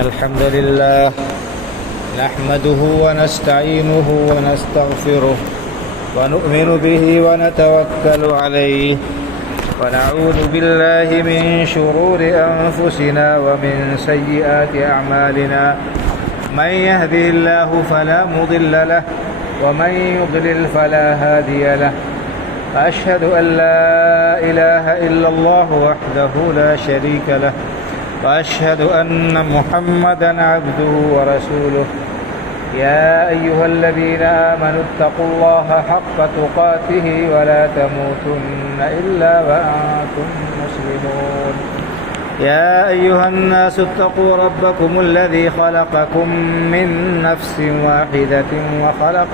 الحمد لله نحمده ونستعينه ونستغفره ونؤمن به ونتوكل عليه ونعوذ بالله من شرور أنفسنا ومن سيئات أعمالنا من يهده الله فلا مضل له ومن يضلل فلا هادي له أشهد أن لا إله إلا الله وحده لا شريك له وأشهد أن محمدًا عبده ورسوله يا أيها الذين آمنوا اتقوا الله حق تقاته ولا تموتن إلا وأنتم مسلمون يا أيها الناس اتقوا ربكم الذي خلقكم من نفس واحدة وخلق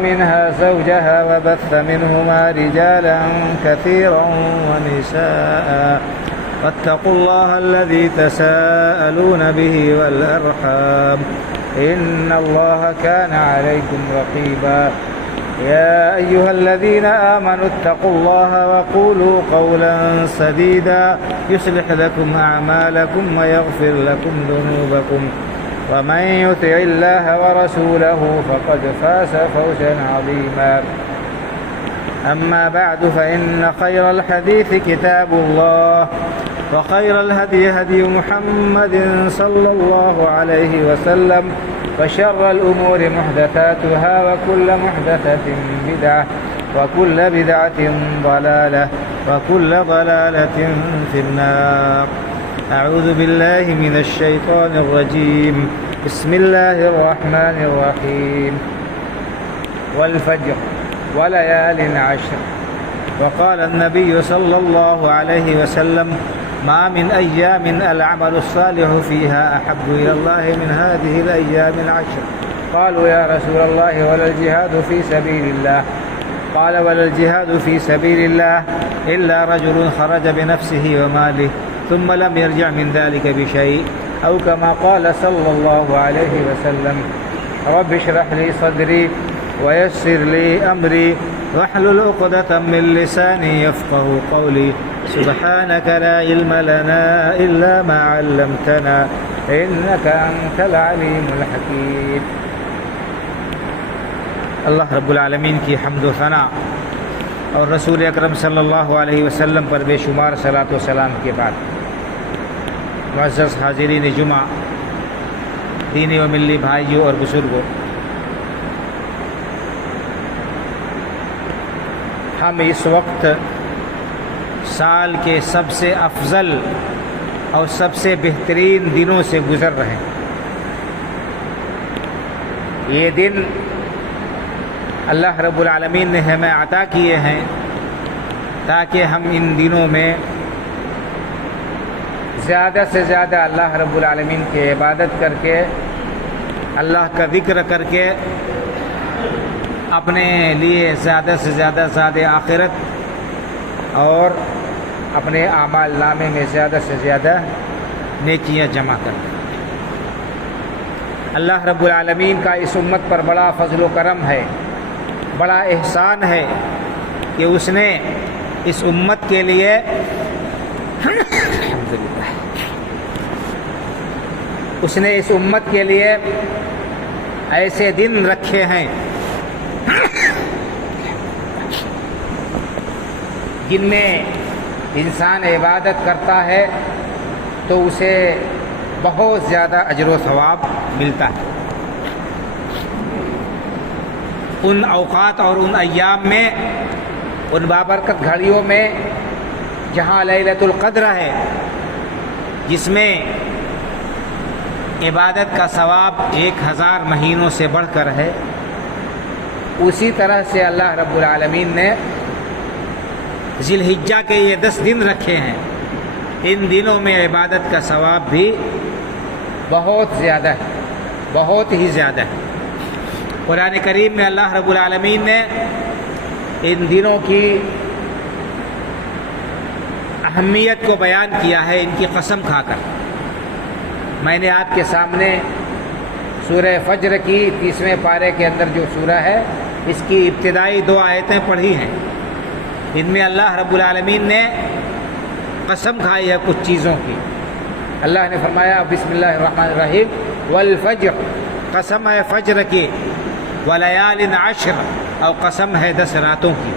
منها زوجها وبث منهما رجالا كثيرا ونساء واتقوا الله الذي تساءلون به والأرحام إن الله كان عليكم رقيبا يا أيها الذين آمنوا اتقوا الله وقولوا قولا سديدا يصلح لكم أعمالكم ويغفر لكم ذنوبكم ومن يطع الله ورسوله فقد فاز فوزا عظيما أما بعد فإن خير الحديث كتاب الله وخير الهدي هدي محمد صلى الله عليه وسلم وشر الأمور محدثاتها وكل محدثة بدعة وكل بدعة ضلالة وكل ضلالة في النار أعوذ بالله من الشيطان الرجيم بسم الله الرحمن الرحيم والفجر وليال عشر وقال النبي صلى الله عليه وسلم ما من أيام العمل الصالح فيها أحب إلى الله من هذه الأيام العشر قالوا يا رسول الله ولا الجهاد في سبيل الله قال ولا الجهاد في سبيل الله إلا رجل خرج بنفسه وماله ثم لم يرجع من ذلك بشيء أو كما قال صلى الله عليه وسلم رب اشرح لي صدري ويسر لي أمري واحلل عقدة من لساني يفقه قولي سبحانك لا علم لنا إلا ما علمتنا إنك أنت العليم الحكيم. اللہ رب العالمین کی حمد و ثنا اور رسول اکرم صلی اللہ علیہ وسلم پر بے شمار صلاۃ و سلام کے بعد معزز حاضرین جمعہ، دینی و ملی بھائیوں اور بزرگوں، ہم اس وقت سال کے سب سے افضل اور سب سے بہترین دنوں سے گزر رہے ہیں۔ یہ دن اللہ رب العالمین نے ہمیں عطا کیے ہیں تاکہ ہم ان دنوں میں زیادہ سے زیادہ اللہ رب العالمین کی عبادت کر کے، اللہ کا ذکر کر کے، اپنے لیے زیادہ سے زیادہ زاد آخرت اور اپنے اعمال نامے میں زیادہ سے زیادہ نیکیاں جمع کریں۔ اللہ رب العالمین کا اس امت پر بڑا فضل و کرم ہے، بڑا احسان ہے کہ اس نے اس امت کے لیے ایسے دن رکھے ہیں جن میں انسان عبادت کرتا ہے تو اسے بہت زیادہ اجر و ثواب ملتا ہے۔ ان اوقات اور ان ایام میں، ان بابرکت گھڑیوں میں جہاں لیلۃ القدر ہے، جس میں عبادت کا ثواب 1000 مہینوں سے بڑھ کر ہے، اسی طرح سے اللہ رب العالمین نے ذی الحجہ کے یہ 10 دن رکھے ہیں۔ ان دنوں میں عبادت کا ثواب بھی بہت زیادہ ہے، بہت ہی زیادہ ہے۔ قرآن کریم میں اللہ رب العالمین نے ان دنوں کی اہمیت کو بیان کیا ہے ان کی قسم کھا کر۔ میں نے آپ کے سامنے سورہ فجر کی 30ویں پارے کے اندر جو سورہ ہے، اس کی ابتدائی 2 آیتیں پڑھی ہیں۔ ان میں اللہ رب العالمین نے قسم کھائی ہے کچھ چیزوں کی، اللہ نے فرمایا بسم اللہ الرحمن الرحیم والفجر، قسم ہے فجر کی، ولیال عشر، اور قسم ہے 10 راتوں کی،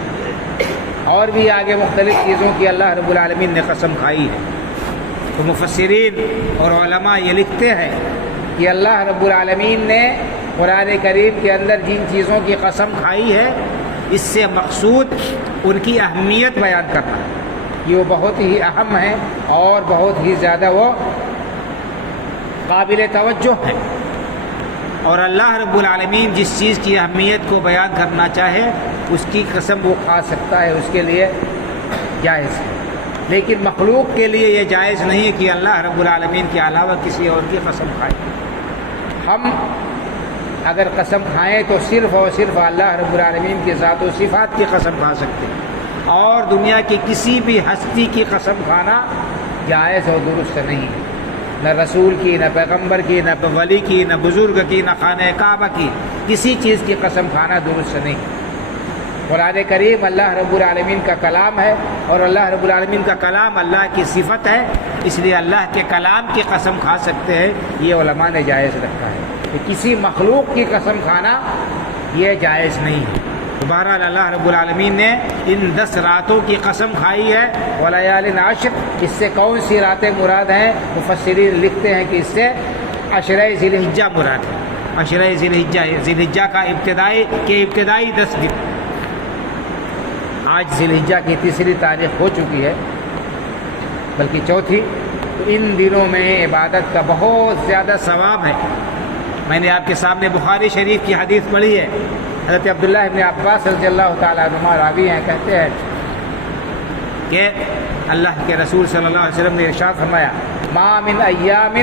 اور بھی آگے مختلف چیزوں کی اللہ رب العالمین نے قسم کھائی ہے۔ تو مفسرین اور علماء یہ لکھتے ہیں کہ اللہ رب العالمین نے قرآن کریم کے اندر جن چیزوں کی قسم کھائی ہے، اس سے مقصود ان کی اہمیت بیان کرنا ہے، یہ وہ بہت ہی اہم ہے اور بہت ہی زیادہ وہ قابل توجہ ہے، اور اللہ رب العالمین جس چیز کی اہمیت کو بیان کرنا چاہے اس کی قسم وہ کھا سکتا ہے، اس کے لیے جائز ہے، لیکن مخلوق کے لیے یہ جائز نہیں کہ اللہ رب العالمین کے علاوہ کسی اور کی قسم کھائے۔ ہم اگر قسم کھائیں تو صرف اور صرف اللہ رب العالمین کے ذات و صفات کی قسم کھا سکتے ہیں، اور دنیا کی کسی بھی ہستی کی قسم کھانا جائز اور درست نہیں ہے، نہ رسول کی، نہ پیغمبر کی، نہ ولی کی، نہ بزرگ کی، نہ خانہ کعبہ کی، کسی چیز کی قسم کھانا درست نہیں۔ قرآن کریم اللہ رب العالمین کا کلام ہے، اور اللہ رب العالمین کا کلام اللہ کی صفت ہے، اس لیے اللہ کے کلام کی قسم کھا سکتے ہیں، یہ علماء نے جائز رکھا ہے، کہ کسی مخلوق کی قسم کھانا یہ جائز نہیں ہے۔ تو بہرحال اللہ رب العالمین نے ان 10 راتوں کی قسم کھائی ہے، ولیال عشر، اس سے کون سی راتیں مراد ہیں؟ مفسرین لکھتے ہیں کہ اس سے عشرہ ذی الحجہ مراد ہے، عشرہ ذی الحجہ کا ابتدائی 10 دن۔ آج ذی الحجہ کی 3 تاریخ ہو چکی ہے، بلکہ 4، تو ان دنوں میں عبادت کا بہت زیادہ ثواب ہے۔ میں نے آپ کے سامنے بخاری شریف کی حدیث پڑھی ہے، حضرت عبداللہ ابن عباس رضی اللہ تعالیٰ عنہما راوی ہیں، کہتے ہیں کہ اللہ کے رسول صلی اللہ علیہ وسلم نے ارشاد فرمایا ما من ایام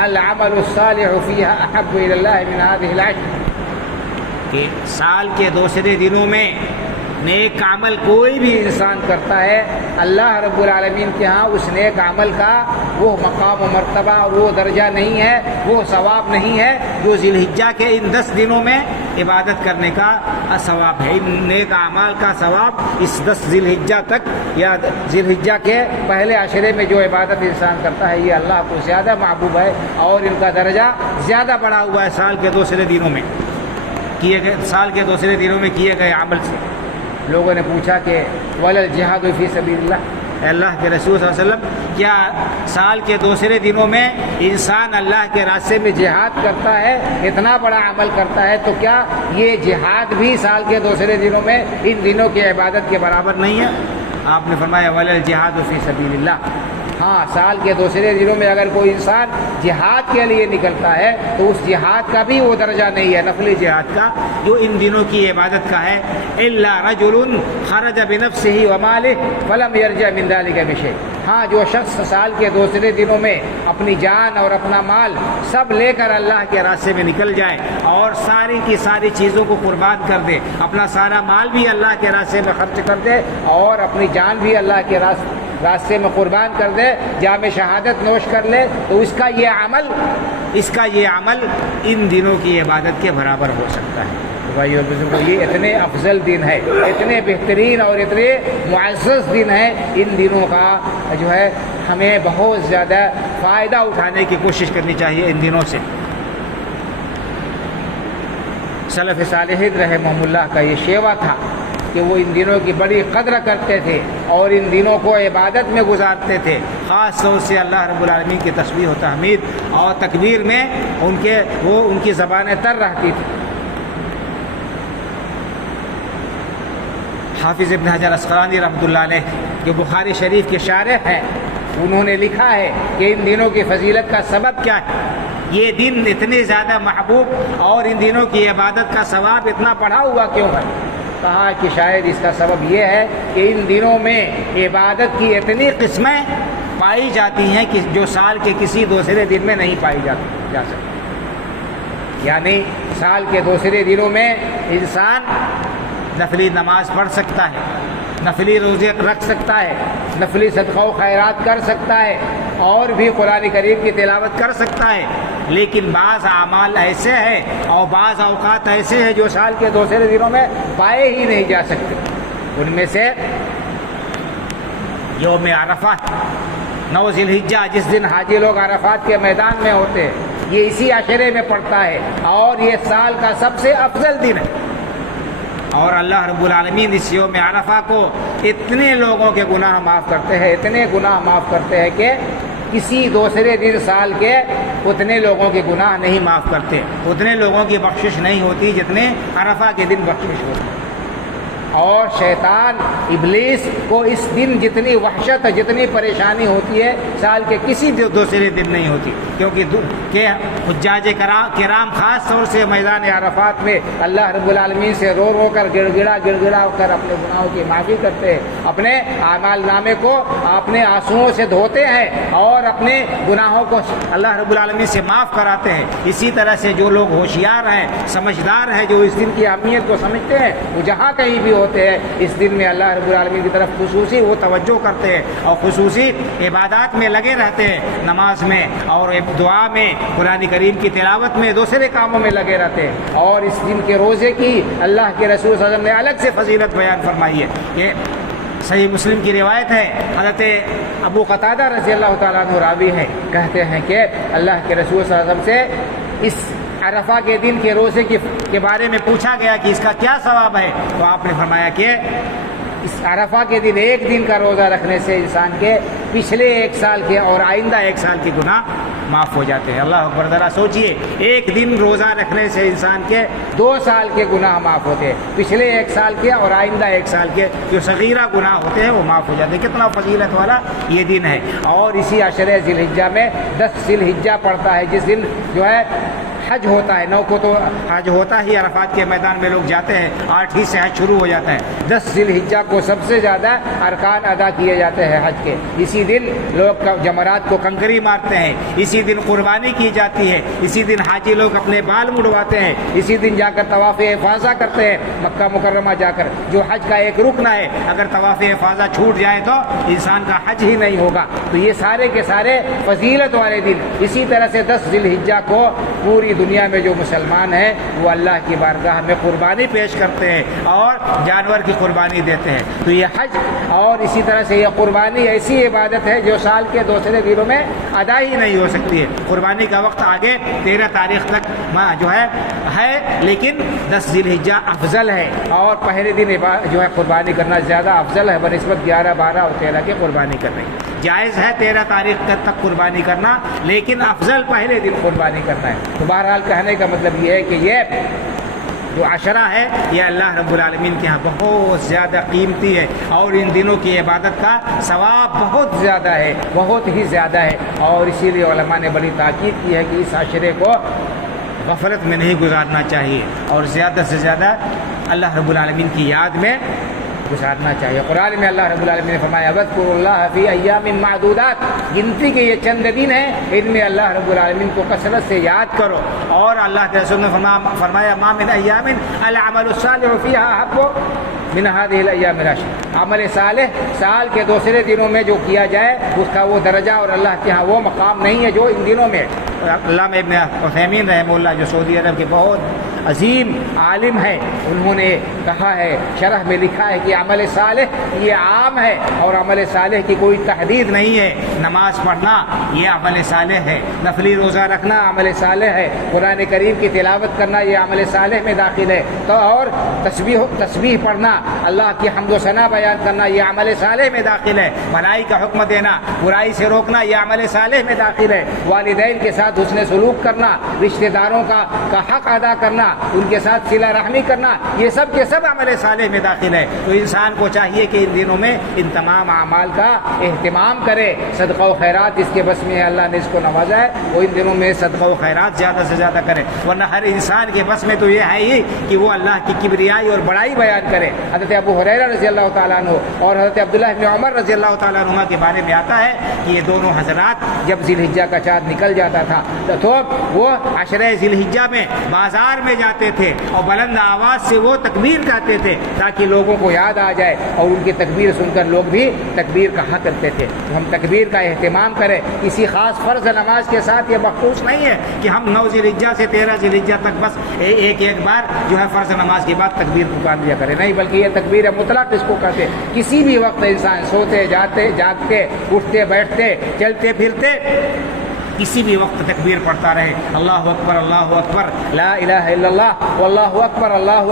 العمل الصالح فیہا احب الی اللہ من هذه العشر، کہ سال کے دوسرے دنوں میں نیک عمل کوئی بھی انسان کرتا ہے، اللہ رب العالمین کے ہاں اس نیک عمل کا وہ مقام و مرتبہ، وہ درجہ نہیں ہے، وہ ثواب نہیں ہے جو ذی الحجہ کے ان 10 دنوں میں عبادت کرنے کا ثواب ہے۔ ان نیک اعمال کا ثواب اس 10 ذی الحجہ تک یا ذی الحجہ کے پہلے عشرے میں جو عبادت انسان کرتا ہے، یہ اللہ کو زیادہ محبوب ہے، اور ان کا درجہ زیادہ بڑھا ہوا ہے سال کے دوسرے دنوں میں کیے گئے عمل سے۔ لوگوں نے پوچھا کہ وَلَا الْجِهَادُ فِي سَبِيلِ اللَّهِ، اللہ کے رسول صلی اللہ علیہ وسلم کیا سال کے دوسرے دنوں میں انسان اللہ کے راستے میں جہاد کرتا ہے، اتنا بڑا عمل کرتا ہے، تو کیا یہ جہاد بھی سال کے دوسرے دنوں میں ان دنوں کی عبادت کے برابر نہیں ہے؟ آپ نے فرمایا وَلَا الْجِهَادُ فِي سَبِيلِ اللَّهِ، ہاں سال کے دوسرے دنوں میں اگر کوئی انسان جہاد کے لیے نکلتا ہے تو اس جہاد کا بھی وہ درجہ نہیں ہے، نفلی جہاد کا جو ان دنوں کی عبادت کا ہے۔ الا رجل خرج بنفسه وماله فلم يرجع من ذلك بشيء، ہاں جو شخص سال کے دوسرے دنوں میں اپنی جان اور اپنا مال سب لے کر اللہ کے راستے میں نکل جائے اور ساری کی ساری چیزوں کو قربان کر دے، اپنا سارا مال بھی اللہ کے راستے میں خرچ کر دے اور اپنی جان بھی اللہ کے راستے میں قربان کر دے، جام شہادت نوش کر لے، تو اس کا یہ عمل ان دنوں کی عبادت کے برابر ہو سکتا ہے۔ بھائی اور بزرگوں، یہ اتنے افضل دن ہے، اتنے بہترین اور اتنے معزز دن ہے، ان دنوں کا جو ہے ہمیں بہت زیادہ فائدہ اٹھانے کی کوشش کرنی چاہیے ان دنوں سے۔ سلف صالحین رحمہم اللہ کا یہ شیوا تھا کہ وہ ان دنوں کی بڑی قدر کرتے تھے اور ان دنوں کو عبادت میں گزارتے تھے، خاص طور سے اللہ رب العالمین کی تسبیح و تحمید اور تکبیر میں ان کی زبانیں تر رہتی تھی۔ حافظ ابن حجر اسقلانی رحمۃ اللہ علیہ جو بخاری شریف کے شارح ہیں، انہوں نے لکھا ہے کہ ان دنوں کی فضیلت کا سبب کیا ہے، یہ دن اتنے زیادہ محبوب اور ان دنوں کی عبادت کا ثواب اتنا بڑھا ہوا کیوں ہے؟ کہا کہ شاید اس کا سبب یہ ہے کہ ان دنوں میں عبادت کی اتنی قسمیں پائی جاتی ہیں کہ جو سال کے کسی دوسرے دن میں نہیں پائی جا سکتی، یعنی سال کے دوسرے دنوں میں انسان نفلی نماز پڑھ سکتا ہے، نفلی روزے رکھ سکتا ہے، نفلی صدقہ و خیرات کر سکتا ہے، اور بھی قرآن کریم کی تلاوت کر سکتا ہے، لیکن بعض اعمال ایسے ہیں اور بعض اوقات ایسے ہیں جو سال کے دوسرے دنوں میں پائے ہی نہیں جا سکتے۔ ان میں سے یوم عرفہ، 9 ذی الحجہ جس دن حاجی لوگ عرفات کے میدان میں ہوتے ہیں، یہ اسی عشرے میں پڑتا ہے اور یہ سال کا سب سے افضل دن ہے۔ اور اللہ رب العالمین اس یوم عرفہ کو اتنے لوگوں کے گناہ معاف کرتے ہیں، اتنے گناہ معاف کرتے ہیں کہ کسی دوسرے دن سال کے اتنے لوگوں کے گناہ نہیں معاف کرتے، اتنے لوگوں کی بخشش نہیں ہوتی جتنے عرفہ کے دن بخشش ہوتی۔ اور شیطان ابلیس کو اس دن جتنی وحشت جتنی پریشانی ہوتی ہے سال کے کسی دوسرے دن نہیں ہوتی، کیونکہ حجاج کرام خاص طور سے میدان عرفات میں اللہ رب العالمین سے رو رو کر گڑ گڑا کر اپنے گناہوں کی معافی کرتے ہیں، اپنے اعمال نامے کو اپنے آنسوؤں سے دھوتے ہیں اور اپنے گناہوں کو اللہ رب العالمین سے معاف کراتے ہیں۔ اسی طرح سے جو لوگ ہوشیار ہیں، سمجھدار ہیں، جو اس دن کی اہمیت کو سمجھتے ہیں، وہ جہاں کہیں بھی ہوتے ہیں اس دن میں اللہ رب العالمین کی طرف خصوصی وہ توجہ کرتے ہیں اور خصوصی عبادات میں لگے رہتے ہیں، نماز میں اور دعا میں، قرآن کریم کی تلاوت میں، دوسرے کاموں میں لگے رہتے ہیں۔ اور اس دن کے روزے کی اللہ کے رسول صلی اللہ علیہ وسلم نے الگ سے فضیلت بیان فرمائی ہے کہ صحیح مسلم کی روایت ہے، حضرت ابو قتادہ رضی اللہ تعالیٰ عنہ راوی ہے، کہتے ہیں کہ اللہ کے رسول صلی اللہ علیہ وسلم سے اس عرفہ کے دن کے روزے کے بارے میں پوچھا گیا کہ اس کا کیا ثواب ہے، تو آپ نے فرمایا کہ اس عرفہ کے دن ایک دن کا روزہ رکھنے سے انسان کے پچھلے 1 سال کے اور آئندہ 1 سال کے گناہ معاف ہو جاتے ہیں۔ اللہ اکبر، ذرا سوچئے، ایک دن روزہ رکھنے سے انسان کے 2 سال کے گناہ معاف ہوتے ہیں، پچھلے 1 سال کے اور آئندہ 1 سال کے جو صغیرہ گناہ ہوتے ہیں وہ معاف ہو جاتے ہیں۔ کتنا فضیلت والا یہ دن ہے۔ اور اسی عشرہ ذی الحجہ میں 10 ذی الحجہ پڑتا ہے، جس دن جو ہے حج ہوتا ہے۔ 9 کو تو حج ہوتا ہی، عرفات کے میدان میں لوگ جاتے ہیں، 8 ہی سے حج شروع ہو جاتا ہے۔ 10 ذی الحجہ کو سب سے زیادہ ارکان ادا کیے جاتے ہیں حج کے۔ اسی دن لوگ جمرات کو کنکری مارتے ہیں، اسی دن قربانی کی جاتی ہے، اسی دن حاجی لوگ اپنے بال مڑواتے ہیں، اسی دن جا کر طواف افاضہ کرتے ہیں مکہ مکرمہ جا کر، جو حج کا ایک رکن ہے۔ اگر طواف افاضہ چھوٹ جائے تو انسان کا حج ہی نہیں ہوگا۔ تو یہ سارے کے سارے فضیلت والے دن۔ اسی طرح سے 10 ذی الحجہ کو پوری دنیا میں جو مسلمان ہیں وہ اللہ کی بارگاہ میں قربانی پیش کرتے ہیں اور جانور کی قربانی دیتے ہیں۔ تو یہ حج اور اسی طرح سے یہ قربانی ایسی عبادت ہے جو سال کے دوسرے دنوں میں ادا ہی نہیں ہو سکتی ہے۔ قربانی کا وقت آگے 13 تاریخ تک جو ہے لیکن 10 ذی الحجہ افضل ہے اور پہلے دن جو ہے قربانی کرنا زیادہ افضل ہے بنسبت 11، 12 اور 13 کی قربانی کرنے۔ جائز ہے 13 تاریخ تک قربانی کرنا، لیکن افضل پہلے دن قربانی کرنا ہے۔ تو بہرحال کہنے کا مطلب یہ ہے کہ یہ جو عشرہ ہے یہ اللہ رب العالمین کے ہاں بہت زیادہ قیمتی ہے اور ان دنوں کی عبادت کا ثواب بہت زیادہ ہے، بہت ہی زیادہ ہے۔ اور اسی لیے علماء نے بڑی تاکید کی ہے کہ اس عشرے کو غفلت میں نہیں گزارنا چاہیے اور زیادہ سے زیادہ اللہ رب العالمین کی یاد میں گزارنا چاہیے۔ قرآن میں اللہ رب العالمین نے فرمایا وَاذْكُرُوا اللَّهَ فِي أَيَّامٍ مَّعْدُودَاتٍ، گنتی کے یہ چند دن ہیں، ان میں اللہ رب العالمین کو کثرت سے یاد کرو۔ اور اللہ کے رسول نے فرمایا مَا مِنْ أَيَّامٍ الْعَمَلُ الصَّالِحُ فِيهَا أَحَبُّ مِنْ هَٰذِهِ الْأَيَّامِ الْعَشْرِ، عمل صالح سال کے دوسرے دنوں میں جو کیا جائے اس کا وہ درجہ اور اللہ کے ہاں وہ مقام نہیں ہے جو ان دنوں میں۔ علامہ ابن عثیمین رحمہ اللہ جو سعودی عرب کے بہت عظیم عالم ہیں، انہوں نے کہا ہے، شرح میں لکھا ہے کہ عمل صالح یہ عام ہے اور عمل صالح کی کوئی تحدید نہیں ہے۔ نماز پڑھنا یہ عمل صالح ہے، نفلی روزہ رکھنا عمل صالح ہے، قرآن کریم کی تلاوت کرنا یہ عمل صالح میں داخل ہے، تو اور تسبیح پڑھنا، اللہ کی حمد و ثنا بیان کرنا یہ عمل صالح میں داخل ہے، بھلائی کا حکم دینا، برائی سے روکنا یہ عمل صالح میں داخل ہے، والدین کے ساتھ حسن سلوک کرنا، رشتہ داروں کا حق ادا کرنا، ان کے ساتھ صلہ رحمی کرنا، یہ سب کے سب عمل صالح میں داخل ہے۔ تو انسان کو چاہیے کہ ان دنوں میں ان تمام اعمال کا اہتمام کرے۔ صدقہ و خیرات اس کے بس میں ہے، اللہ نے اس کو نوازا ہے، وہ ان دنوں میں صدقہ و خیرات زیادہ سے زیادہ کرے، ورنہ ہر انسان کے بس میں تو یہ ہے ہی کہ وہ اللہ کی کبریائی اور بڑائی بیان کرے۔ حضرت ابو ہریرہ رضی اللہ تعالیٰ عنہ اور حضرت عبداللہ بن عمر رضی اللہ تعالیٰ عنہ کے بارے میں آتا ہے کہ یہ دونوں حضرات جب ذی الحجہ کا چاند نکل جاتا تھا تو وہ عشرہ ذی الحجہ میں بازار میں جاتے تھے اور بلند آواز سے وہ تکبیر کہتے تھے تاکہ لوگوں کو یاد آ جائے اور ان کی تکبیر سن کر لوگ بھی تکبیر کہا کرتے تھے۔ تو ہم تکبیر کا اہتمام کریں، کسی خاص فرض نماز کے ساتھ یہ مخصوص نہیں ہے کہ ہم 9 ذی الحجہ سے 13 ذی الحجہ تک بس ایک بار جو ہے فرض نماز کے بعد تکبیر پکار لیا کرے، نہیں، بلکہ یہ تکبیر مطلق اس کو کہتے ہیں۔ کسی بھی وقت انسان سوتے جاگتے اٹھتے بیٹھتے چلتے پھرتے کسی بھی وقت تکبیر پڑھتا رہے، اللہ اکبر لا الہ الا اللہ واللہ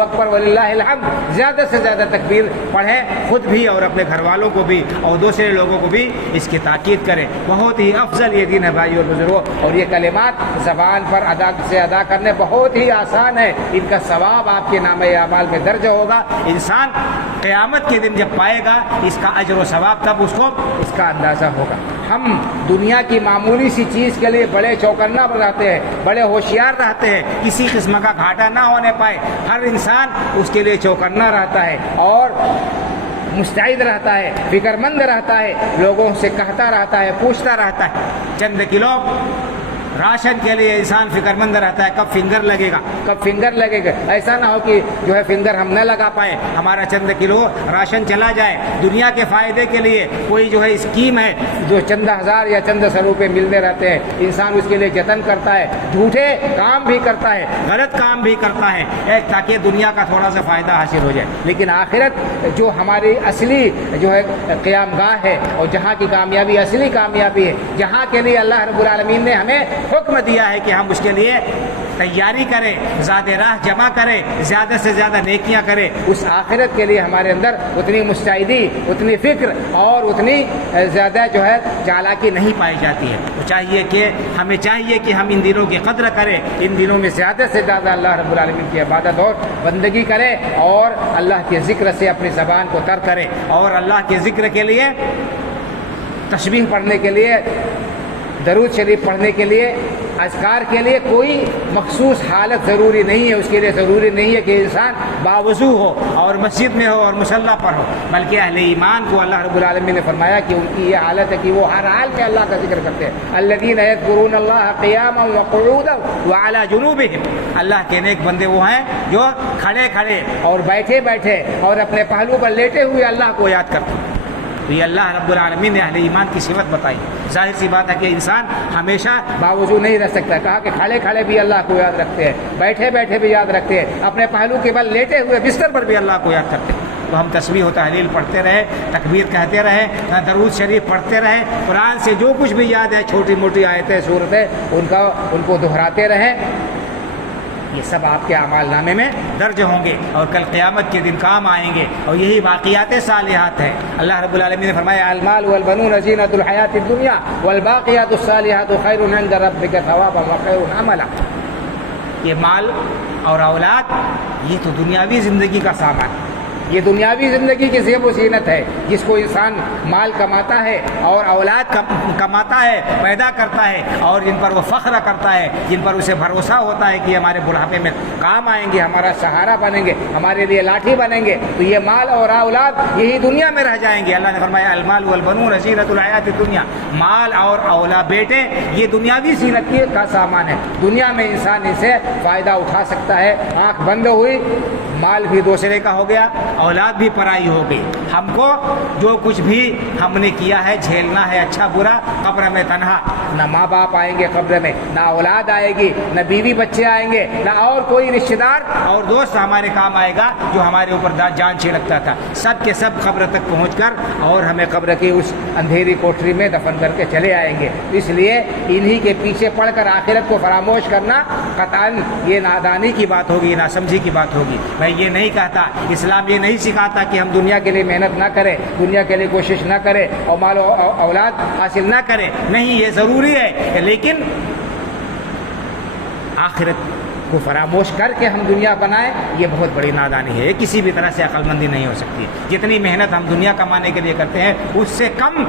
اکبر وللہ الحمد، زیادہ سے زیادہ تکبیر پڑھیں، خود بھی اور اپنے گھر والوں کو بھی اور دوسرے لوگوں کو بھی اس کی تاکید کریں۔ بہت ہی افضل یہ دین ہے بھائی اور بزرگوں، اور یہ کلمات زبان پر ادا کرنے بہت ہی آسان ہے، ان کا ثواب آپ کے نامہ اعمال میں درج ہوگا۔ انسان قیامت کے دن جب پائے گا اس کا اجر و ثواب، تب اس کو اس کا اندازہ ہوگا۔ ہم دنیا کی معمولی سی چیز کے لیے بڑے چوکنا رہتے ہیں، بڑے ہوشیار رہتے ہیں، کسی قسم کا گھاٹا نہ ہونے پائے، ہر انسان اس کے لیے چوکنا رہتا ہے اور مستعد رہتا ہے، فکر مند رہتا ہے، لوگوں سے کہتا رہتا ہے، پوچھتا رہتا ہے۔ چند کلو راشن کے لیے انسان فکر مند رہتا ہے، کب فنگر لگے گا، ایسا نہ ہو کہ جو ہے فنگر ہم نہ لگا پائے، ہمارا چند کلو راشن چلا جائے۔ دنیا کے فائدے کے لیے کوئی جو ہے اسکیم ہے جو چند ہزار یا چند سو روپے ملتے رہتے ہیں، انسان اس کے لیے جتن کرتا ہے، جھوٹے کام بھی کرتا ہے، غلط کام بھی کرتا ہے، تاکہ دنیا کا تھوڑا سا فائدہ حاصل ہو جائے۔ لیکن آخرت جو ہماری اصلی جو ہے قیام گاہ ہے اور جہاں کی کامیابی اصلی کامیابی ہے، جہاں کے لیے اللہ رب العالمین نے ہمیں حکم دیا ہے کہ ہم اس کے لیے تیاری کریں، زیادہ راہ جمع کریں، زیادہ سے زیادہ نیکیاں کریں، اس آخرت کے لیے ہمارے اندر اتنی مستعدی، اتنی فکر اور اتنی زیادہ جو ہے چالاکی نہیں پائی جاتی ہے۔ ہمیں چاہیے کہ ہم ان دنوں کی قدر کریں، ان دنوں میں زیادہ سے زیادہ اللہ رب العالمین کی عبادت اور بندگی کریں اور اللہ کے ذکر سے اپنی زبان کو تر کریں، اور اللہ کے ذکر کے لیے، تسبیح پڑھنے کے لیے، درود شریف پڑھنے کے لیے، اذکار کے لیے کوئی مخصوص حالت ضروری نہیں ہے۔ اس کے لیے ضروری نہیں ہے کہ انسان باوضو ہو اور مسجد میں ہو اور مصلی پر ہو، بلکہ اہل ایمان کو اللہ رب العالمین نے فرمایا کہ ان کی یہ حالت ہے کہ وہ ہر حال میں اللہ کا ذکر کرتے ہیں۔ الذین یذکرون اللہ قیاما وقعودا وعلی جنوبہم، اللہ کے نیک بندے وہ ہیں جو کھڑے کھڑے اور بیٹھے بیٹھے اور اپنے پہلو پر لیٹے ہوئے اللہ کو یاد کرتے ہیں۔ تو یہ اللہ رب العالمین نے اہل ایمان کی صفت بتائی۔ ظاہر سی بات ہے کہ انسان ہمیشہ باوضو نہیں رہ سکتا، کہا کہ کھڑے کھڑے بھی اللہ کو یاد رکھتے ہیں، بیٹھے بیٹھے بھی یاد رکھتے ہیں، اپنے پہلو کے بل لیٹے ہوئے بستر پر بھی اللہ کو یاد کرتے ہیں۔ تو ہم تسبیح و تحلیل پڑھتے رہے، تکبیر کہتے رہے، درود شریف پڑھتے رہے، قرآن سے جو کچھ بھی یاد ہے، چھوٹی موٹی آیتیں، صورتیں، ان کو دہراتے رہیں، یہ سب آپ کے اعمال نامے میں درج ہوں گے اور کل قیامت کے دن کام آئیں گے، اور یہی باقیات صالحات ہیں۔ اللہ رب العالمین نے فرمایا المال والبنون زینۃ الحیات الدنیا والباقیات الصالحات خیر عند ربک ثوابا وخیر عملا۔ یہ مال اور اولاد یہ تو دنیاوی زندگی کا سامان ہے، یہ دنیاوی زندگی کی زیب و زینت ہے، جس کو انسان مال کماتا ہے اور اولاد کماتا ہے، پیدا کرتا ہے، اور جن پر وہ فخر کرتا ہے، جن پر اسے بھروسہ ہوتا ہے کہ ہمارے بڑھاپے میں کام آئیں گے، ہمارا سہارا بنیں گے، ہمارے لیے لاٹھی بنیں گے، تو یہ مال اور اولاد یہی دنیا میں رہ جائیں گے۔ اللہ نے فرمایا المال والبنون زینۃ الحیات الدنیا، مال اور اولاد بیٹے یہ دنیاوی زینت کا سامان ہے، دنیا میں انسان ان سے فائدہ اٹھا سکتا ہے۔ آنکھ بند ہوئی، مال بھی دوسرے کا ہو گیا، اولاد بھی پرائی ہو گئی۔ ہم کو جو کچھ بھی ہم نے کیا ہے جھیلنا ہے، اچھا برا، قبر میں تنہا، نہ ماں باپ آئیں گے قبر میں، نہ اولاد آئے گی، نہ بیوی بچے آئیں گے، نہ اور کوئی رشتہ دار اور دوست ہمارے کام آئے گا جو ہمارے اوپر جان چھڑکتا تھا۔ سب کے سب قبر تک پہنچ کر اور ہمیں قبر کی اس اندھیری کوٹری میں دفن کر کے چلے آئیں گے۔ اس لیے انہی کے پیچھے پڑھ کر آخرت کو فراموش کرنا قطعاً یہ نادانی کی بات ہوگی، ناسمجھی کی بات ہوگی۔ میں یہ نہیں کہتا، اسلام یہ نہیں سکھاتا کہ ہم دنیا کے لیے محنت نہ کریں، دنیا کے لیے کوشش نہ کریں اور مال و اولاد حاصل نہ کریں، نہیں، یہ ضروری ہے، لیکن آخرت کو فراموش کر کے ہم دنیا بنائیں، یہ بہت بڑی نادانی ہے، یہ کسی بھی طرح سے عقل مندی نہیں ہو سکتی۔ جتنی محنت ہم دنیا کمانے کے لیے کرتے ہیں اس سے کم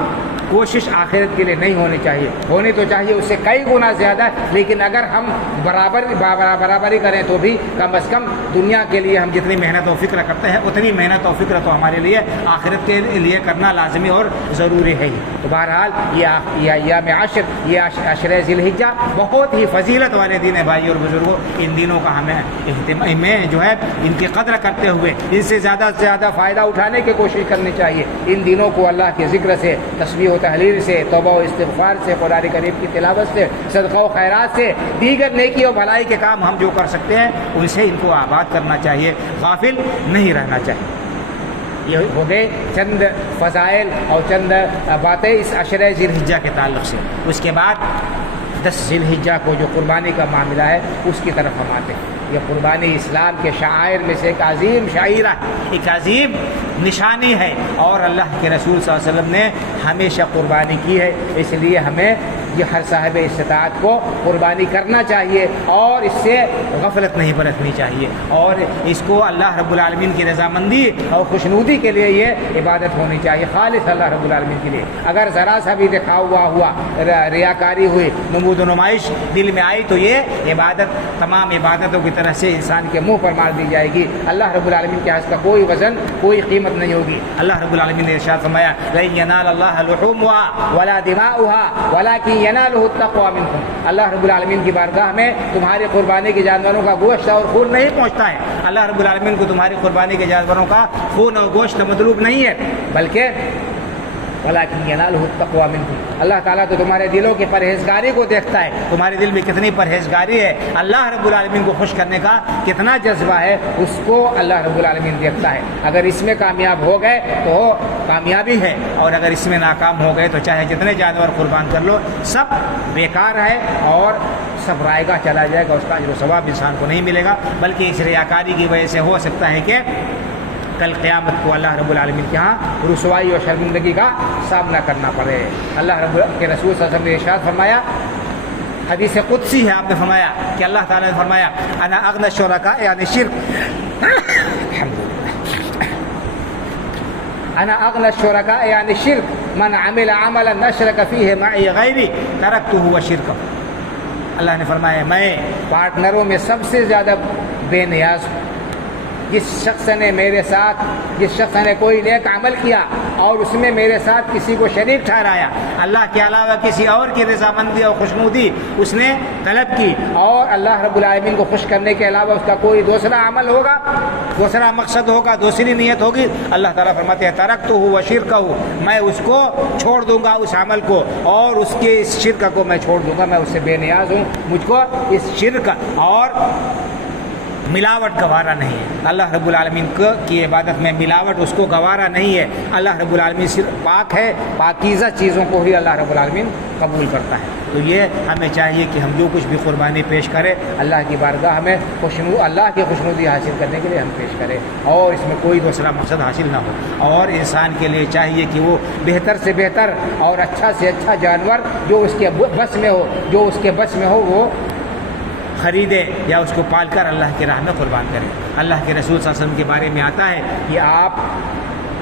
کوشش آخرت کے لیے نہیں ہونی چاہیے، ہونی تو چاہیے اس سے کئی گنا زیادہ، لیکن اگر ہم برابری کریں تو بھی کم از کم دنیا کے لیے ہم جتنی محنت و فکر کرتے ہیں اتنی محنت و فکر تو ہمارے لیے آخرت کے لیے کرنا لازمی اور ضروری ہے ہی۔ تو بہرحال یہ ایام عشر، یہ عشر ذی الحجہ بہت ہی فضیلت والے دن ہے بھائی اور بزرگوں، ان دنوں کا ہمیں اہتمام میں جو ہے ان کی قدر کرتے ہوئے ان سے زیادہ فائدہ اٹھانے کی کوشش کرنی چاہیے۔ ان دنوں کو اللہ کے ذکر سے، تسبیح و تحلیل سے، توبہ و استغفار سے، قرآن کریم کی تلاوت سے، صدقہ و خیرات سے، دیگر نیکی و بھلائی کے کام ہم جو کر سکتے ہیں ان سے ان کو آباد کرنا چاہیے، غافل نہیں رہنا چاہیے۔ یہ ہو گئے چند فضائل اور چند باتیں اس عشرہ ذی الحجہ کے تعلق سے۔ اس کے بعد 10 ذی الحجہ کو جو قربانی کا معاملہ ہے اس کی طرف ہم آتے ہیں۔ یہ قربانی اسلام کے شعائر میں سے ایک عظیم شعیرہ، ایک عظیم نشانی ہے، اور اللہ کے رسول صلی اللہ علیہ وسلم نے ہمیشہ قربانی کی ہے، اس لیے ہمیں یہ ہر صاحب استطاعت کو قربانی کرنا چاہیے اور اس سے غفلت نہیں برتنی چاہیے، اور اس کو اللہ رب العالمین کی رضامندی اور خوشنودی کے لیے یہ عبادت ہونی چاہیے، خالص اللہ رب العالمین کے لیے۔ اگر ذرا سا بھی دکھاوا ہوا، ریاکاری ہوئی، نمود و نمائش دل میں آئی تو یہ عبادت تمام عبادتوں کی طرح سے انسان کے منہ پر مار دی جائے گی، اللہ رب العالمین کے ہاتھ کا کوئی وزن، کوئی قیمت نہیں ہوگی۔ اللہ رب العالمین نے ارشاد فرمایا لن ینال اللہ لحومها ولا دماؤها ولکن ینالہ التقوی منکم۔ اللہ رب العالمین کی بارگاہ میں تمہاری قربانی کے جانوروں کا گوشت اور خون نہیں پہنچتا ہے، اللہ رب العالمین کو تمہاری قربانی کے جانوروں کا خون اور گوشت مطلوب نہیں ہے، بلکہ ولیکن ینالہ التقوی منکم، اللہ تعالیٰ تو تمہارے دلوں کی پرہیزگاری کو دیکھتا ہے، تمہارے دل میں کتنی پرہیزگاری ہے، اللہ رب العالمین کو خوش کرنے کا کتنا جذبہ ہے، اس کو اللہ رب العالمین دیکھتا ہے۔ اگر اس میں کامیاب ہو گئے تو کامیابی ہے، اور اگر اس میں ناکام ہو گئے تو چاہے جتنے جانور قربان کر لو سب بیکار ہے اور سب رائے گاہ چلا جائے گا، اس کا اجر و ثواب انسان کو نہیں ملے گا، بلکہ اس ریاکاری کی وجہ سے ہو سکتا ہے کہ کل قیامت کو اللہ رب العالمین کے ہاں رسوائی اور شرمندگی کا سامنا کرنا پڑے۔ اللہ رب کے رسول صلی اللہ علیہ وسلم نے ارشاد فرمایا، حدیث قدسی ہے، آپ نے فرمایا کہ اللہ تعالیٰ نے فرمایا انا اغنى الشرکاء یعنی شرک انا اغنى الشرکاء یعنی شرک من عمل عملا نشرک فیہ معی غیری ترکتہ وشرکہ۔ اللہ نے فرمایا میں پارٹنروں میں سب سے زیادہ بے نیاز ہوں، جس شخص نے کوئی نیک عمل کیا اور اس میں میرے ساتھ کسی کو شریک ٹھہرایا، اللہ کے علاوہ کسی اور کی رضامندی اور خوشنودی اس نے طلب کی، اور اللہ رب العالمین کو خوش کرنے کے علاوہ اس کا کوئی دوسرا عمل ہوگا، دوسرا مقصد ہوگا، دوسری نیت ہوگی، اللہ تعالیٰ فرماتے ہیں ترکتہ وشرکہ، میں اس کو چھوڑ دوں گا، اس عمل کو اور اس کے اس شرک کو میں چھوڑ دوں گا، میں اس سے بے نیاز ہوں، مجھ کو اس شرک اور ملاوٹ گوارا نہیں ہے۔ اللہ رب العالمین کی عبادت میں ملاوٹ اس کو گوارا نہیں ہے، اللہ رب العالمین صرف پاک ہے، پاکیزہ چیزوں کو ہی اللہ رب العالمین قبول کرتا ہے۔ تو یہ ہمیں چاہیے کہ ہم جو کچھ بھی قربانی پیش کریں اللہ کی بارگاہ میں اللہ کی خوشنودی حاصل کرنے کے لیے ہم پیش کریں، اور اس میں کوئی دوسرا مقصد حاصل نہ ہو، اور انسان کے لیے چاہیے کہ وہ بہتر سے بہتر اور اچھا سے اچھا جانور جو اس کے بس میں ہو وہ خریدے یا اس کو پال کر اللہ کی راہ میں قربان کرے۔ اللہ کے رسول صلی اللہ علیہ وسلم کے بارے میں آتا ہے کہ آپ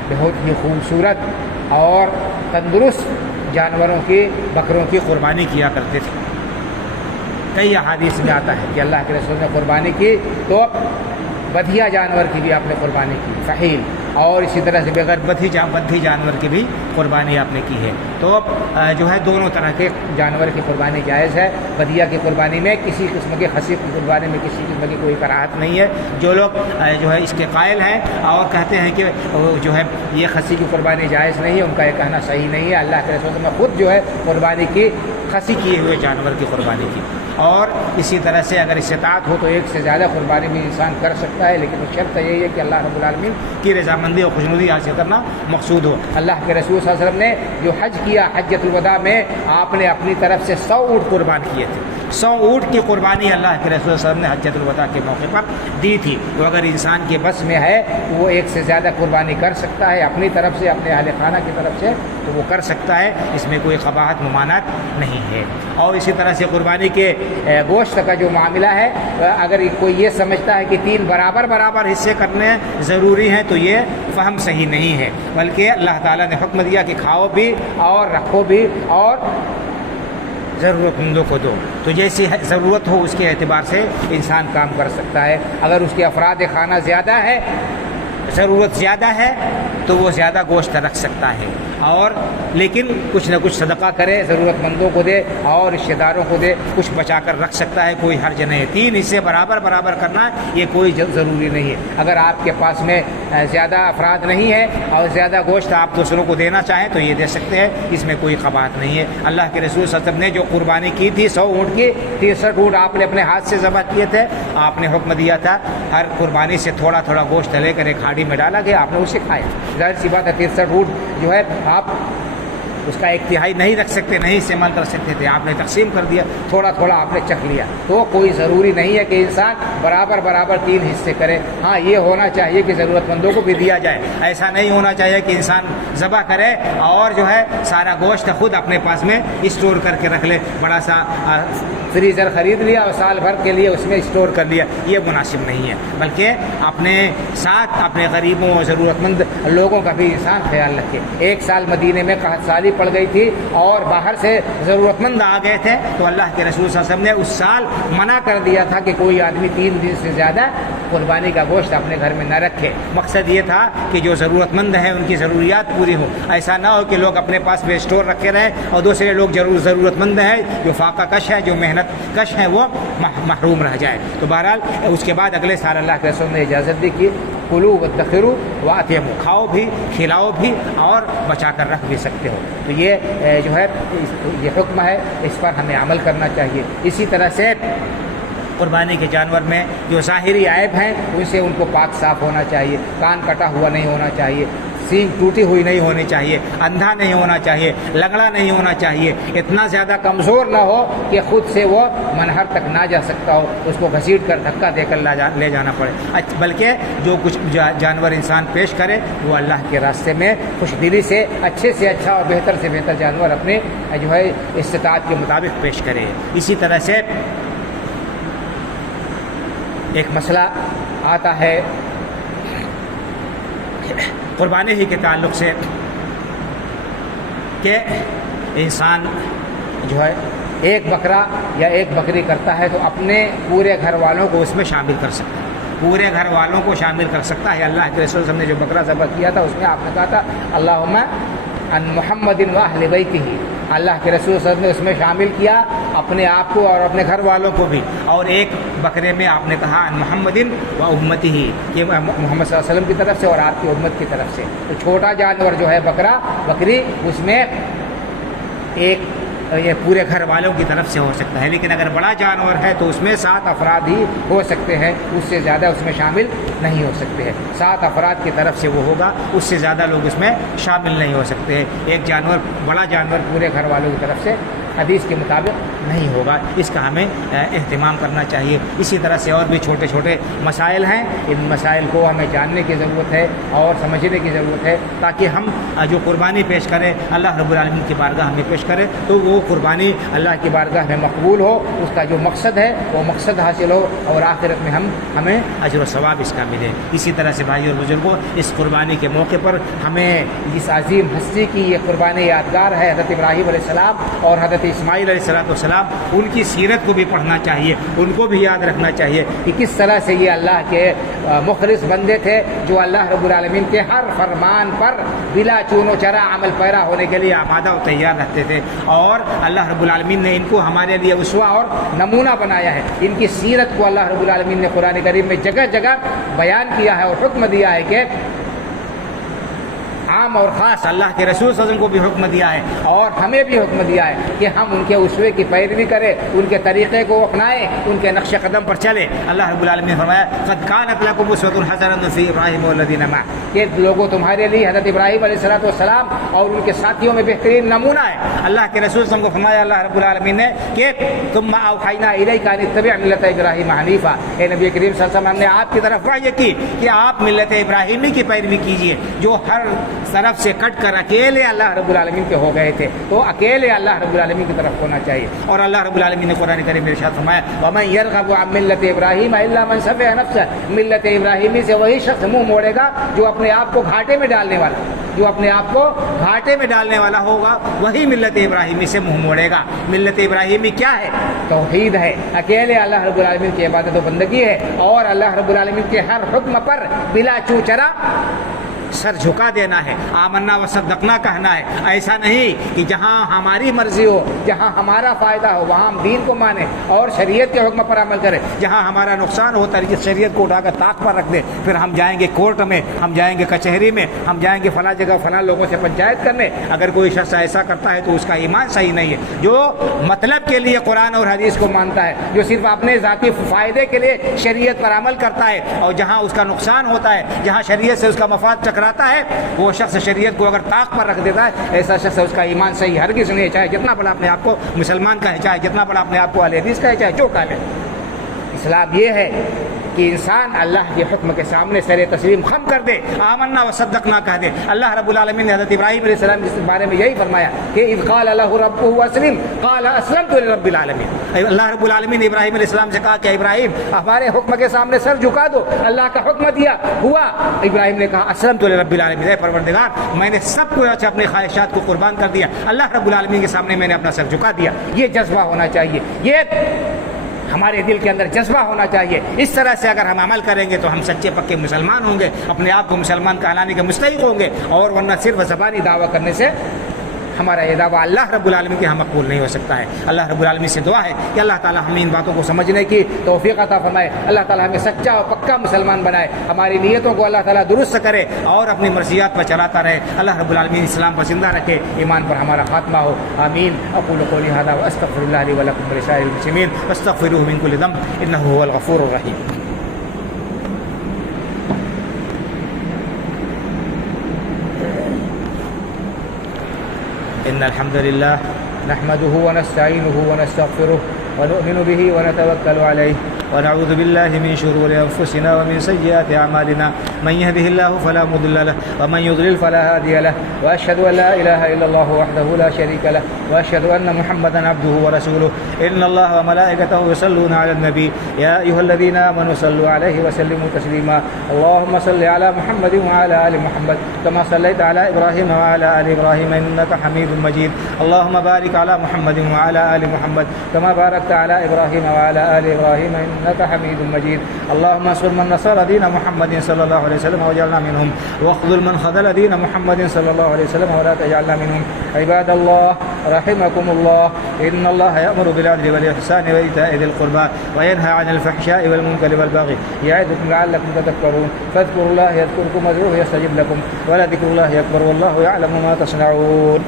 بہت ہی خوبصورت اور تندرست جانوروں کی بکروں کی قربانی کیا کرتے تھے۔ کئی احادیث میں آتا ہے کہ اللہ کے رسول نے قربانی کی تو بدھیا جانور کی بھی آپ نے قربانی کی، فحیل، اور اسی طرح سے بغیر بدھی جانور کی بھی قربانی آپ نے کی ہے۔ تو جو ہے دونوں طرح کے جانور کی قربانی جائز ہے۔ بدھیا کی قربانی میں کسی قسم کے خصی کی قربانی میں کسی قسم کی کوئی کراہت نہیں ہے۔ جو لوگ جو ہے اس کے قائل ہیں اور کہتے ہیں کہ جو ہے یہ خصی کی قربانی جائز نہیں ہے، ان کا یہ کہنا صحیح نہیں ہے۔ اللہ کے رسول نے خود جو ہے قربانی کی خصی کیے ہوئے جانور کی قربانی کی، اور اسی طرح سے اگر استطاعت ہو تو ایک سے زیادہ قربانی بھی انسان کر سکتا ہے، لیکن شرط یہی ہے کہ اللہ رب العالمین کی رضامندی اور خوشنودی حاصل کرنا مقصود ہو۔ اللہ کے رسول صلی اللہ علیہ وسلم نے جو حج کیا حجۃ الوداع میں آپ نے اپنی طرف سے 100 اونٹ قربان کیے تھے، 100 اونٹ کی قربانی اللہ کے رسول صلی اللہ علیہ وسلم نے حجۃ الوداع کے موقع پر دی تھی۔ تو اگر انسان کے بس میں ہے تو وہ ایک سے زیادہ قربانی کر سکتا ہے اپنی طرف سے، اپنے اہل خانہ کی طرف سے، تو وہ کر سکتا ہے، اس میں کوئی قباحت ممانعت نہیں ہے۔ اور اسی طرح سے قربانی کے گوشت کا جو معاملہ ہے، اگر کوئی یہ سمجھتا ہے کہ 3 برابر حصے کرنے ضروری ہیں تو یہ فہم صحیح نہیں ہے، بلکہ اللہ تعالیٰ نے حکم دیا کہ کھاؤ بھی اور رکھو بھی اور ضرورت مندوں کو دو، تو جیسی ضرورت ہو اس کے اعتبار سے انسان کام کر سکتا ہے۔ اگر اس کے افراد خانہ زیادہ ہے، ضرورت زیادہ ہے، تو وہ زیادہ گوشت رکھ سکتا ہے، اور لیکن کچھ نہ کچھ صدقہ کرے، ضرورت مندوں کو دے اور رشتہ داروں کو دے، کچھ بچا کر رکھ سکتا ہے، کوئی حرج نہیں ہے۔ 3 حصے برابر برابر کرنا یہ کوئی ضروری نہیں ہے۔ اگر آپ کے پاس میں زیادہ افراد نہیں ہے اور زیادہ گوشت آپ دوسروں کو دینا چاہیں تو یہ دے سکتے ہیں، اس میں کوئی قباحت نہیں ہے۔ اللہ کے رسول صلی اللہ علیہ وسلم نے جو قربانی کی تھی 100 اونٹ کی، 63 اونٹ آپ نے اپنے ہاتھ سے ذبح کیے تھے۔ آپ نے حکم دیا تھا ہر قربانی سے تھوڑا تھوڑا گوشت لے کر ایک ہانڈی میں ڈالا گیا، آپ نے اسے کھایا۔ ظاہر سی بات ہے 63 اونٹ جو ہے آپ اس کا 1/3 نہیں رکھ سکتے، نہیں استعمال کر سکتے تھے، آپ نے تقسیم کر دیا، تھوڑا تھوڑا آپ نے چکھ لیا۔ تو کوئی ضروری نہیں ہے کہ انسان برابر برابر 3 حصے کرے۔ ہاں یہ ہونا چاہیے کہ ضرورت مندوں کو بھی دیا جائے، ایسا نہیں ہونا چاہیے کہ انسان ذبح کرے اور جو ہے سارا گوشت خود اپنے پاس میں اسٹور کر کے رکھ لے، بڑا سا فریزر خرید لیا اور سال بھر کے لیے اس میں اسٹور کر لیا، یہ مناسب نہیں ہے۔ بلکہ اپنے ساتھ اپنے غریبوں اور ضرورت مند لوگوں کا بھی انسان خیال رکھے۔ 1 سال مدینے میں قحط سالی پڑ گئی تھی اور باہر سے ضرورت مند آ گئے تھے تو اللہ کے رسول صلی اللہ علیہ وسلم نے اس سال منع کر دیا تھا کہ کوئی آدمی 3 دن سے زیادہ قربانی کا گوشت اپنے گھر میں نہ رکھے۔ مقصد یہ تھا کہ جو ضرورت مند ہیں ان کی ضروریات پوری ہوں، ایسا نہ ہو کہ لوگ اپنے پاس میں اسٹور رکھے رہیں اور دوسرے لوگ ضرورت مند ہیں، جو فاقہ کش ہے، جو محنت کش ہے، وہ محروم رہ جائے۔ تو بہرحال اس کے بعد اگلے سال اللہ کے رسول نے اجازت دی کہ کلوا وادخروا واطعموا، کھاؤ بھی، کھلاؤ بھی اور بچا کر رکھ بھی سکتے ہو۔ تو یہ جو ہے یہ حکم ہے، اس پر ہمیں عمل کرنا چاہیے۔ اسی طرح سے قربانی کے جانور میں جو ظاہری عیب ہیں ان سے ان کو پاک صاف ہونا چاہیے، کان کٹا ہوا نہیں ہونا چاہیے، سینگ ٹوٹی ہوئی نہیں ہونی چاہیے، اندھا نہیں ہونا چاہیے، لنگڑا نہیں ہونا چاہیے، اتنا زیادہ کمزور نہ ہو کہ خود سے وہ منہر تک نہ جا سکتا ہو، اس کو گھسیٹ کر دھکا دے کر لے جانا پڑے، بلکہ جو کچھ جانور انسان پیش کرے وہ اللہ کے راستے میں خوش دلی سے اچھے سے اچھا اور بہتر سے بہتر جانور اپنے جو ہے استطاعت کے مطابق پیش کرے۔ اسی طرح سے ایک مسئلہ آتا ہے قربانی ہی کے تعلق سے کہ انسان جو ہے ایک بکرا یا ایک بکری کرتا ہے تو اپنے پورے گھر والوں کو اس میں شامل کر سکتا ہے، پورے گھر والوں کو شامل کر سکتا ہے۔ اللہ کے رسول صلی اللہ علیہ وسلم نے جو بکرا ذبح کیا تھا اس میں آپ نے کہا تھا اللہم ان محمد و اہل بیتہ، اللہ کے رسول صلی اللہ علیہ وسلم نے اس میں شامل کیا اپنے آپ کو اور اپنے گھر والوں کو بھی، اور ایک بکرے میں آپ نے کہا ان محمد و امتہ، کہ محمد صلی اللہ علیہ وسلم کی طرف سے اور آپ کی امت کی طرف سے۔ تو چھوٹا جانور جو ہے بکرا بکری اس میں ایک یہ پورے گھر والوں کی طرف سے ہو سکتا ہے، لیکن اگر بڑا جانور ہے تو اس میں 7 افراد ہی ہو سکتے ہیں، اس سے زیادہ اس میں شامل نہیں ہو سکتے ہیں۔ 7 افراد کی طرف سے وہ ہوگا، اس سے زیادہ لوگ اس میں شامل نہیں ہو سکتے ہیں۔ ایک جانور بڑا جانور پورے گھر والوں کی طرف سے حدیث کے مطابق نہیں ہوگا، اس کا ہمیں اہتمام کرنا چاہیے۔ اسی طرح سے اور بھی چھوٹے چھوٹے مسائل ہیں، ان مسائل کو ہمیں جاننے کی ضرورت ہے اور سمجھنے کی ضرورت ہے تاکہ ہم جو قربانی پیش کریں اللہ رب العالمین کی بارگاہ میں پیش کریں تو وہ قربانی اللہ کی بارگاہ میں مقبول ہو، اس کا جو مقصد ہے وہ مقصد حاصل ہو اور آخرت میں ہمیں اجر و ثواب اس کا ملے۔ اسی طرح سے بھائی اور بزرگوں، اس قربانی کے موقع پر ہمیں اس عظیم ہستی کی یہ قربانی یادگار ہے، حضرت ابراہیم علیہ السلام اور حضرت اسماعیل علیہ السلام، ان کی سیرت کو بھی پڑھنا چاہیے، ان کو بھی یاد رکھنا چاہیے کہ کس طرح سے یہ اللہ کے مخلص بندے تھے جو اللہ رب العالمین کے ہر فرمان پر بلا چون و چرا عمل پیرا ہونے کے لیے آمادہ و تیار رہتے تھے، اور اللہ رب العالمین نے ان کو ہمارے لیے اسوہ اور نمونہ بنایا ہے۔ ان کی سیرت کو اللہ رب العالمین نے قرآن کریم میں جگہ جگہ بیان کیا ہے اور حکم دیا ہے کہ عام اور خاص اللہ کے رسول صلی اللہ علیہ وسلم کو بھی حکم دیا ہے اور ہمیں بھی حکم دیا ہے کہ ہم ان کے اسوے کی پیروی کریں، ان کے طریقے کو اپنائیں، ان کے نقش قدم پر چلیں۔ اللہ رب العالمین نے فرمایا قد کانت لکم اسوۃ حسنۃ فی ابراہیم والذین معہ، کہ لوگوں تمہارے لیے حضرت ابراہیم علیہ السلام اور ان کے ساتھیوں میں بہترین نمونہ ہے۔ اللہ کے رسول صلی اللہ علیہ وسلم کو فرمایا اللہ رب العالمین نے کہ ثم اوحینا الیک ان اتبع ملۃ ابراہیم حنیفا، اے نبی کریم صلی اللہ علیہ وسلم ہم نے آپ کی طرف وحی کی کہ آپ ملت ابراہیمی کی پیروی کیجیے، جو ہر طرف سے کٹ کر اکیلے اللہ رب العالمین کے ہو گئے تھے، تو اکیلے اللہ رب العالمین کی طرف ہونا چاہیے۔ اور اللہ رب العالمین نے قرآن کریم میں ارشاد فرمایا وَمَن يَرْغَبُ عَن مِلَّةِ إِبْرَاهِيمَ إِلَّا مَن سَفِهَ نَفْسَهُ، ملت ابراہیمی سے وہی شخص منہ موڑے گا جو اپنے آپ کو گھاٹے میں ڈالنے والا، جو اپنے آپ کو گھاٹے میں ڈالنے والا ہوگا وہی ملت ابراہیمی سے منہ موڑے گا۔ ملت ابراہیمی کیا ہے؟ توحید ہے، اکیلے اللہ رب العالمین کی عبادت و بندگی ہے، اور اللہ رب العالمین کے ہر حکم پر بلا چوچرا سر جھکا دینا ہے، آمنا و صدقنا کہنا ہے۔ ایسا نہیں کہ جہاں ہماری مرضی ہو، جہاں ہمارا فائدہ ہو وہاں ہم دین کو مانیں اور شریعت کے حکم پر عمل کریں، جہاں ہمارا نقصان ہوتا ہے جس شریعت کو اٹھا کر طاق پر رکھ دیں، پھر ہم جائیں گے کورٹ میں، ہم جائیں گے کچہری میں، ہم جائیں گے فلاں جگہ فلاں لوگوں سے پنچایت کرنے۔ اگر کوئی شخص ایسا کرتا ہے تو اس کا ایمان صحیح نہیں ہے۔ جو مطلب کے لیے قرآن اور حدیث کو مانتا ہے، جو صرف اپنے ذاتی فائدے کے لیے شریعت پر عمل کرتا ہے، اور جہاں اس کا نقصان ہوتا ہے، جہاں شریعت سے اس کا مفاد ٹکراتا ہے، وہ شخص شریعت کو اگر طاق پر رکھ دیتا ہے، ایسا شخص اس کا ایمان صحیح ہرگز نہیں ہے، چاہے جتنا بڑا اپنے آپ کو مسلمان کہے، چاہے جتنا بڑا اپنے آپ کو اہل حدیث کہے، چاہے جو کہے۔ اسلام یہ ہے کہ انسان اللہ کے حکم کے سامنے سر تسلیم خم کر دے، آمنا و صدقنا کہہ دے۔ اللہ رب العالمین نے حضرت ابراہیم علیہ السلام کے بارے میں یہی فرمایا کہ اذ قال له ربه اسلم قال اسلمت لرب العالمین۔ اللہ رب العالمین نے ابراہیم علیہ السلام سے کہا کہ ابراہیم ہمارے حکم کے سامنے سر جھکا دو، اللہ کا حکم دیا ہوا، ابراہیم نے کہا اسلمت لرب العالمین، اے پروردگار میں نے سب کچھ اپنے خواہشات کو قربان کر دیا، اللہ رب العالمین کے سامنے میں نے اپنا سر جھکا دیا۔ یہ جذبہ ہونا چاہیے، یہ ہمارے دل کے اندر جذبہ ہونا چاہیے۔ اس طرح سے اگر ہم عمل کریں گے تو ہم سچے پکے مسلمان ہوں گے، اپنے آپ کو مسلمان کہلانے کے مستحق ہوں گے، اور ورنہ صرف زبانی دعویٰ کرنے سے ہمارا یہ دعویٰ اللہ رب العالمین کے ہاں مقبول نہیں ہو سکتا ہے۔ اللہ رب العالمین سے دعا ہے کہ اللہ تعالی ہمیں ان باتوں کو سمجھنے کی توفیق عطا فرمائے، اللہ تعالی ہمیں سچا اور پکا مسلمان بنائے، ہماری نیتوں کو اللہ تعالی درست کرے اور اپنی مرضیات پر چلاتا رہے۔ اللہ رب العالمین اسلام پر زندہ رکھے، ایمان پر ہمارا خاتمہ ہو، آمین۔ اقول قولی ھذا واستغفر اللہ لی ولکم ولسائر المسلمین فاستغفروہ من کل ذنب انہ ھو الغفور الرحیم۔ إن الحمد لله نحمده ونستعينه ونستغفره ونؤمن به ونتوكل عليه ونعوذ بالله من شرور أنفسنا ومن سيئات أعمالنا من يهده الله فلا مضل له ومن يضلل فلا هادي له وأشهد أن لا إله إلا الله وحده لا شريك له وأشهد أن محمدا عبده ورسوله إن الله وملائكته يصلون على النبي يا أيها الذين آمنوا صلوا عليه وسلموا تسليما اللهم صل على محمد وعلى آل محمد كما صليت على إبراهيم وعلى آل إبراهيم إنك حميد مجيد اللهم بارك على محمد وعلى آل محمد كما باركت على إبراهيم وعلى آل إبراهيم إنك حميد مجيد اللهم انصر من نصر دين محمد صلى الله عليه وسلم واجعلنا منهم واخذل من خذل دين محمد صلى الله عليه وسلم ولا تجعلنا منهم عباد الله رحمكم الله إن الله يأمر بالعدل والإحسان وإيتاء ذي القربى وينهى عن الفحشاء والمنكر والبغي يعظكم لعلكم تذكرون فاذكروا الله يذكركم وادعوه يستجب لكم ولذكر الله أكبر والله يعلم ما تصنعون